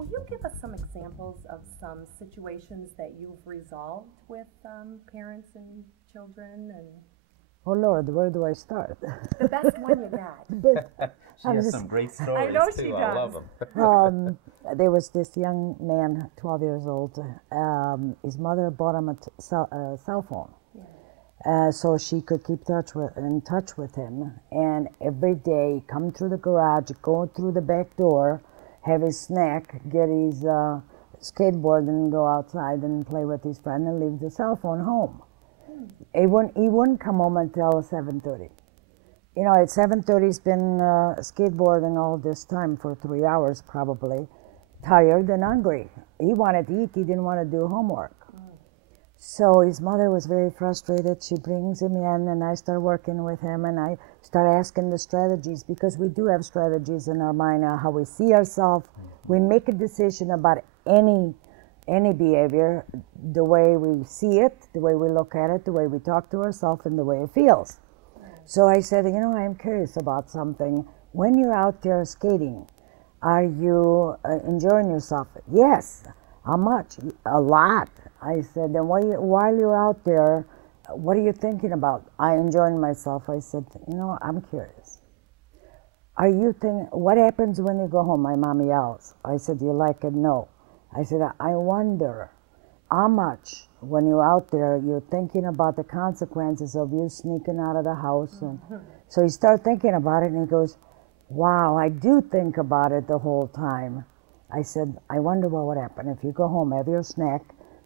Will you give us some examples of some situations that you've resolved with parents and children? And Oh Lord, where do I start? the best one you got. She has some great stories I know too. she I does. love them. There was this young man, 12 years old. His mother bought him a cell phone, so she could keep in touch with him. And every day, come through the garage, go through the back door, have his snack, get his skateboard, and go outside and play with his friend, and leave the cell phone home. He wouldn't come home until 7:30. You know, at 7:30, he's been skateboarding all this time for 3 hours probably, tired and hungry. He wanted to eat, he didn't want to do homework. So his mother was very frustrated. She brings him in, and I start working with him, and I start asking the strategies, because we do have strategies in our mind on how we see ourselves. We make a decision about any behavior, the way we see it, the way we look at it, the way we talk to ourselves, and the way it feels. So I said, you know, I'm curious about something. When you're out there skating, are you enjoying yourself? Yes. How much? A lot. I said, then while you're out there, what are you thinking about? I enjoying myself. I said, you know, I'm curious. Are you thinking, what happens when you go home? My mom yells. I said, do you like it? No. I said, I wonder how much, when you're out there, you're thinking about the consequences of you sneaking out of the house. And so he started thinking about it, and he goes, wow, I do think about it the whole time. I said, I wonder what would happen if you go home, have your snack,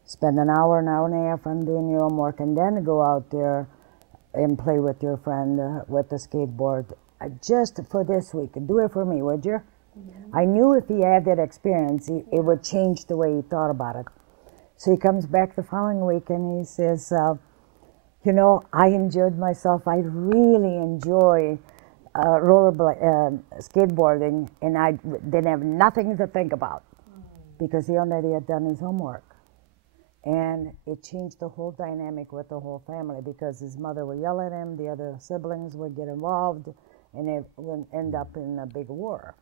spend an hour and a half on doing your homework, and then go out there and play with your friend with the skateboard. Just for this week, do it for me, would you? I knew if he had that experience, it would change the way he thought about it. So he comes back the following week and he says, you know, I enjoyed myself. I really enjoy skateboarding, and I didn't have nothing to think about because he already had done his homework. And it changed the whole dynamic with the whole family, because his mother would yell at him, the other siblings would get involved, and it would end up in a big war.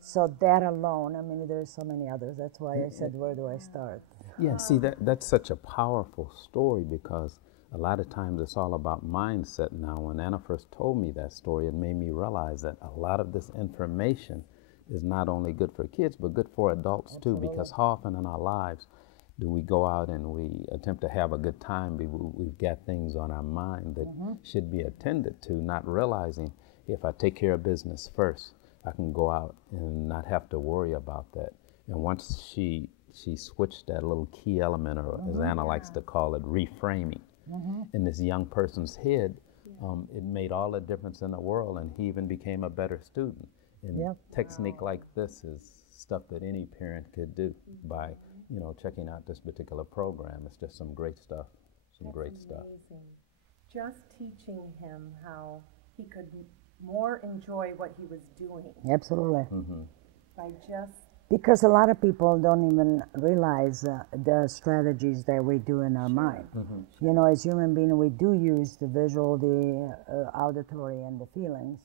So that alone, I mean, there's so many others. That's why I said, where do I start? Yeah, see, that's such a powerful story, because a lot of times it's all about mindset. Now, when Anna first told me that story, it made me realize that a lot of this information is not only good for kids, but good for adults too, because how often in our lives do we go out and we attempt to have a good time, but we've got things on our mind that should be attended to, not realizing if I take care of business first, I can go out and not have to worry about that. And once she switched that little key element, or as Anna likes to call it, reframing, in this young person's head, it made all the difference in the world, and he even became a better student. And technique like this is stuff that any parent could do by, you know, checking out this particular program. It's just some great stuff, some great stuff. Just teaching him how he could more enjoy what he was doing. Absolutely. By just... Because a lot of people don't even realize the strategies that we do in our mind. You know, as human beings, we do use the visual, the auditory, and the feelings.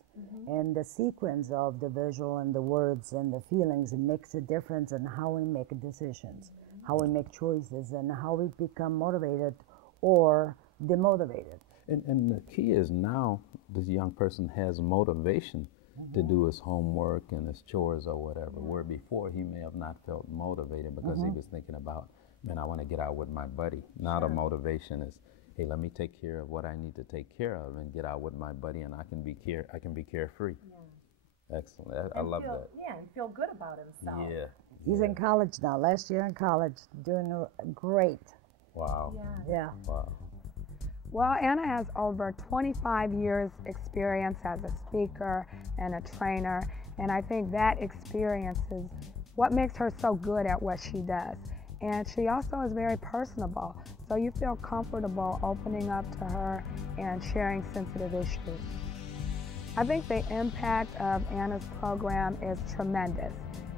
And the sequence of the visual and the words and the feelings, it makes a difference in how we make decisions, how we make choices, and how we become motivated or demotivated. And the key is now this young person has motivation to do his homework and his chores or whatever, where before he may have not felt motivated because he was thinking about, man, I want to get out with my buddy. Now the motivation is, hey, let me take care of what I need to take care of and get out with my buddy, and I can be carefree. Excellent. I love that. Yeah, and feel good about himself. Yeah. He's in college now, last year in college, doing great. Wow. Yeah. Wow. Well, Anna has over 25 years experience as a speaker and a trainer, and I think that experience is what makes her so good at what she does. And she also is very personable, so you feel comfortable opening up to her and sharing sensitive issues. I think the impact of Anna's program is tremendous,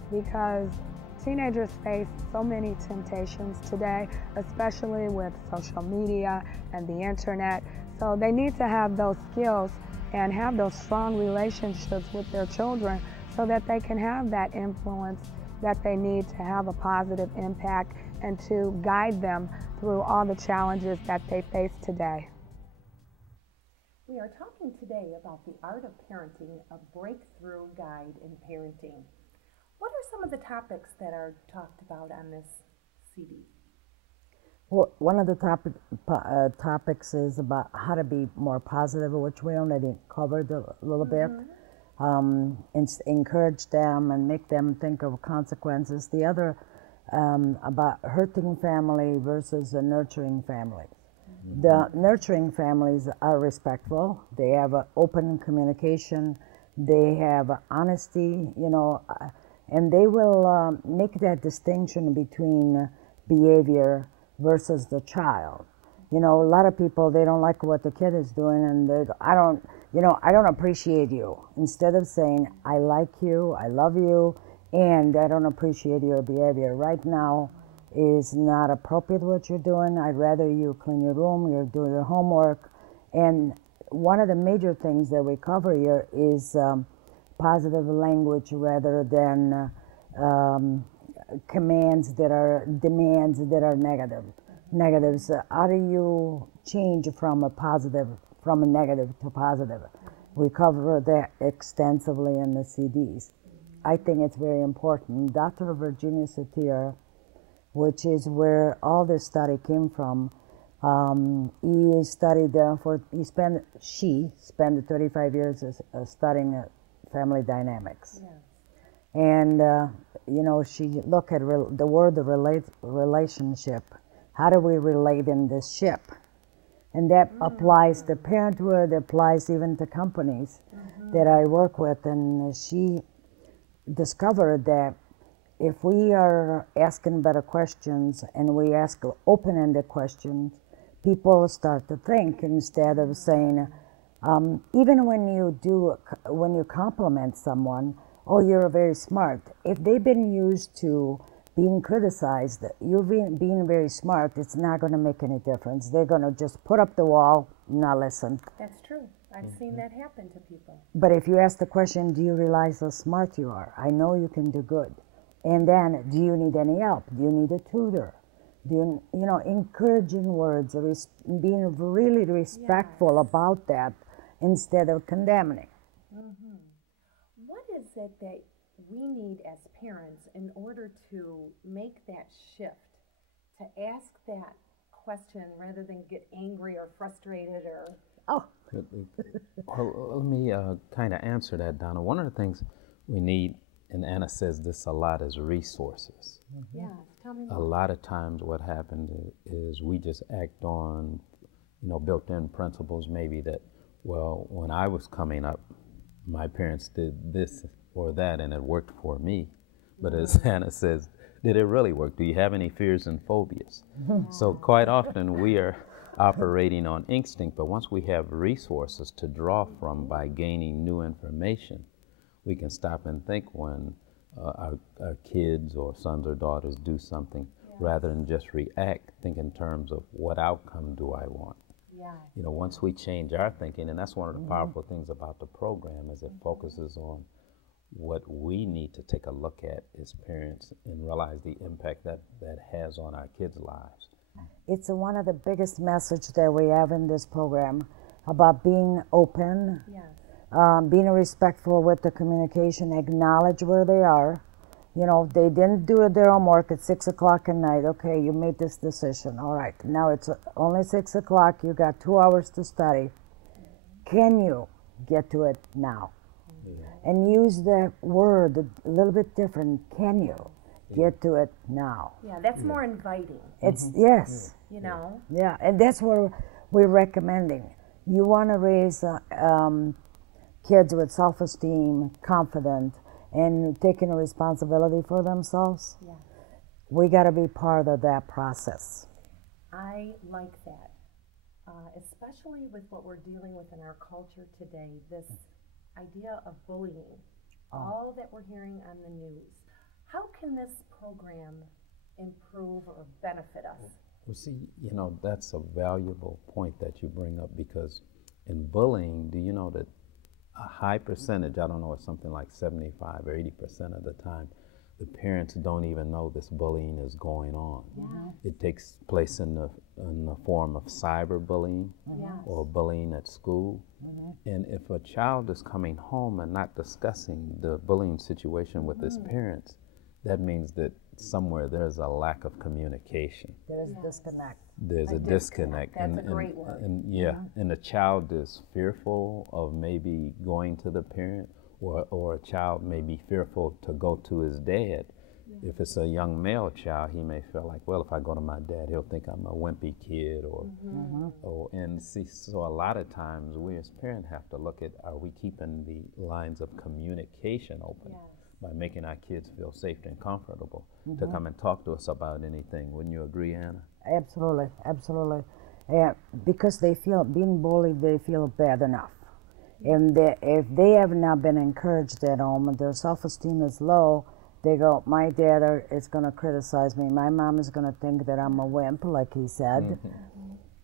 because teenagers face so many temptations today, especially with social media and the internet. So they need to have those skills and have those strong relationships with their children so that they can have that influence that they need to have a positive impact and to guide them through all the challenges that they face today. We are talking today about the art of parenting, a breakthrough guide in parenting. What are some of the topics that are talked about on this CD? Well, one of the topics is about how to be more positive, which we already covered a little bit. Encourage them and make them think of consequences. The other about hurting family versus a nurturing family. The nurturing families are respectful. They have open communication. They have honesty, and they will make that distinction between behavior versus the child. A lot of people, they don't like what the kid is doing, and I don't appreciate you. Instead of saying, I like you, I love you, and I don't appreciate your behavior right now is not appropriate what you're doing. I'd rather you clean your room, you're doing your homework. And one of the major things that we cover here is positive language rather than demands that are negative. Negatives. How do you change from a negative to positive? We cover that extensively in the CDs. I think it's very important. Dr. Virginia Satir, which is where all this study came from, she spent 35 years studying family dynamics. Yes. And she looked at the word relationship. How do we relate in this ship? And that applies to parenthood, applies even to companies that I work with. And she discovered that if we are asking better questions and we ask open-ended questions, people start to think instead of saying, even when you compliment someone, oh, you're very smart. If they've been used to being criticized, you being very smart, it's not going to make any difference. They're going to just put up the wall, not listen. That's true. I've seen that happen to people. But if you ask the question, do you realize how smart you are? I know you can do good. And then, do you need any help? Do you need a tutor? Do you, encouraging words, being really respectful about that instead of condemning. What is it that we need as parents in order to make that shift, to ask that question rather than get angry or frustrated or... Well, let me kind of answer that, Donna. One of the things we need, and Anna says this a lot, is resources. Yeah, tell me more. A lot of times what happens is we just act on, built-in principles maybe that, well, when I was coming up, my parents did this or that and it worked for me. But as Anna says, did it really work? Do you have any fears and phobias? So quite often we are operating on instinct, but once we have resources to draw from by gaining new information, we can stop and think when our kids or sons or daughters do something, rather than just react, think in terms of what outcome do I want. Once we change our thinking, and that's one of the powerful things about the program, is it focuses on what we need to take a look at as parents and realize the impact that has on our kids' lives. It's one of the biggest messages that we have in this program about being open, being respectful with the communication, acknowledge where they are. They didn't do their homework at 6 o'clock at night. Okay, you made this decision. All right, now it's only 6 o'clock. You got 2 hours to study. Can you get to it now? And use the word a little bit different. Can you get to it now? Yeah, that's more inviting. It's yes. Yeah, and that's what we're recommending. You want to raise kids with self-esteem, confident, and taking a responsibility for themselves. We got to be part of that process. I like that, especially with what we're dealing with in our culture today, this idea of bullying, all that we're hearing on the news. How can this program improve or benefit us? Well, see, that's a valuable point that you bring up, because in bullying, do you know that a high percentage, I don't know, it's something like 75 or 80% of the time, the parents don't even know this bullying is going on. Yeah. It takes place in the form of cyberbullying or bullying at school. And if a child is coming home and not discussing the bullying situation with his parents, that means that somewhere there's a lack of communication. There's a disconnect. There's a disconnect. That's a great word. And the child is fearful of maybe going to the parent, or a child may be fearful to go to his dad. If it's a young male child, he may feel like, well, if I go to my dad, he'll think I'm a wimpy kid, and see, so a lot of times we as parents have to look at, are we keeping the lines of communication open by making our kids feel safe and comfortable to come and talk to us about anything? Wouldn't you agree, Anna? Absolutely, absolutely. Because they feel, being bullied, they feel bad enough. And if they have not been encouraged at home and their self-esteem is low, they go, my dad is going to criticize me. My mom is going to think that I'm a wimp, like he said.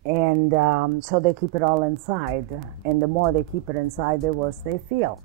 And so they keep it all inside. And the more they keep it inside, the worse they feel.